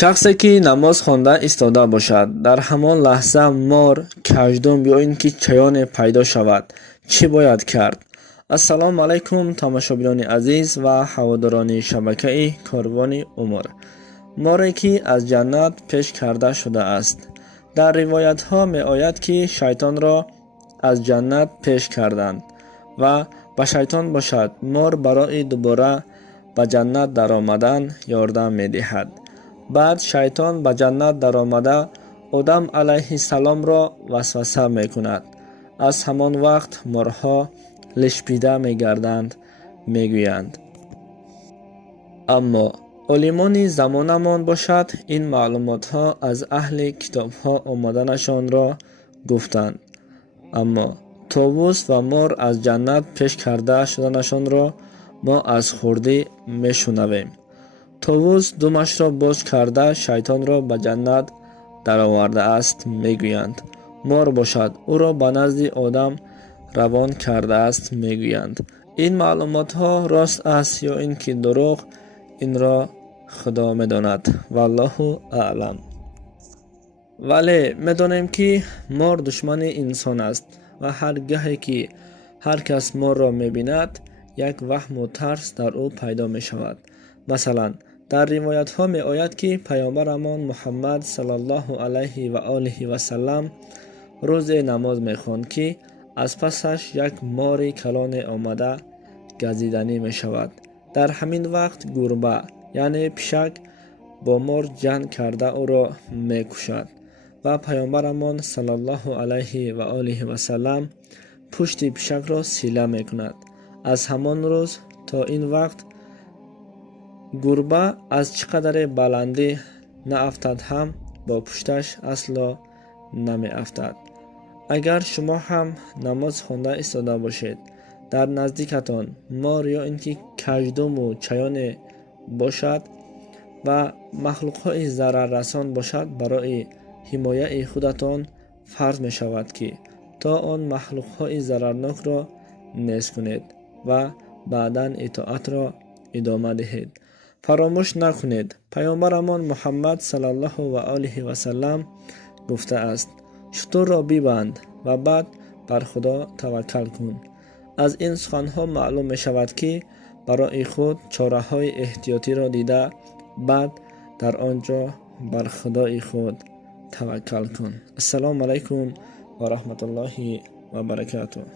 шахсе ки намоз хонда истода бошад, дар ҳамон лаҳза мор, каждум ё ин ки чаёне пайдо шавад, чӣ бояд кард? Ассалому алайкум тамошобинони азиз ва ҳаводорони шабакаи Корвони Умр. Море ки аз ҷаннат пеш карда шудааст. Дар ривоятҳо меояд ки шайтонро аз ҷаннат пеш карданд ва ба шайтон бошад мор барои дубора ба ҷаннат даромадан ёрдам медиҳад. баъд шайтон ба ҷаннат даромада одам алайҳиссаломро васваса мекунад. аз ҳамон вақт морҳо лишпида мегарданд, мегӯянд. аммо олимони замонамон бошад ин маълумотҳо аз аҳли китобҳо омаданашонро гуфтанд. аммо товус ва мор аз ҷаннат пеш карда шуданашонро мо аз хурдӣ мешунавем. товус думашро боз карда шайтонро ба ҷаннат даровардааст мегӯянд. мор бошад ӯро ба назди одам равон кардааст мегӯянд. ин маълумотҳо рост аст ё ин ки дурӯғ, инро худо медонад. валлоҳу аълам. вале медонем ки мор душмани инсон аст ва ҳар гаҳе ки ҳар кас морро мебинад, як ваҳму тарс дар ӯ пайдо мешавад. масалан, дар ривоятҳо меояд ки пайғамбарамон Муҳаммад саллаллоҳу алайҳи ва олиҳи васалам рӯзе намоз мехонд ки аз пасаш як мори калоне омада газиданӣ мешавад. дар ҳамин вақт гурба, яъне пишак, бо мор ҷанг карда ӯро мекушад ва пайғамбарамон саллаллоҳу алайҳи ва олиҳи васалам пушти пишакро сила мекунад. аз ҳамон рӯз то ин вақт гурба аз чӣ қадаре баландӣ наафтад ҳам бо пушташ асло намеафтад. агар шумо ҳам намоз хонда истода бошед, дар наздикатон мор ё ин ки каждуму чаёне бошад ва махлуқҳои зараррасон бошад, барои ҳимояи худатон фарз мешавад ки то он махлуқҳои зарарнокро нест кунед ва баъдан итоатро идома диҳед. фаромӯш накунед, пайғамбарамон Муҳаммад саллаллоҳу ва олиҳи васалам гуфтааст: шутурро бибанд ва баъд бар худо таваккал кун. аз ин суханҳо маълум мешавад ки барои худ чораҳои эҳтиётиро дида, баъд дар он ҷо бар худои худ таваккал кун. ассалому алайкум ва раҳматуллоҳи ва баракатуҳ.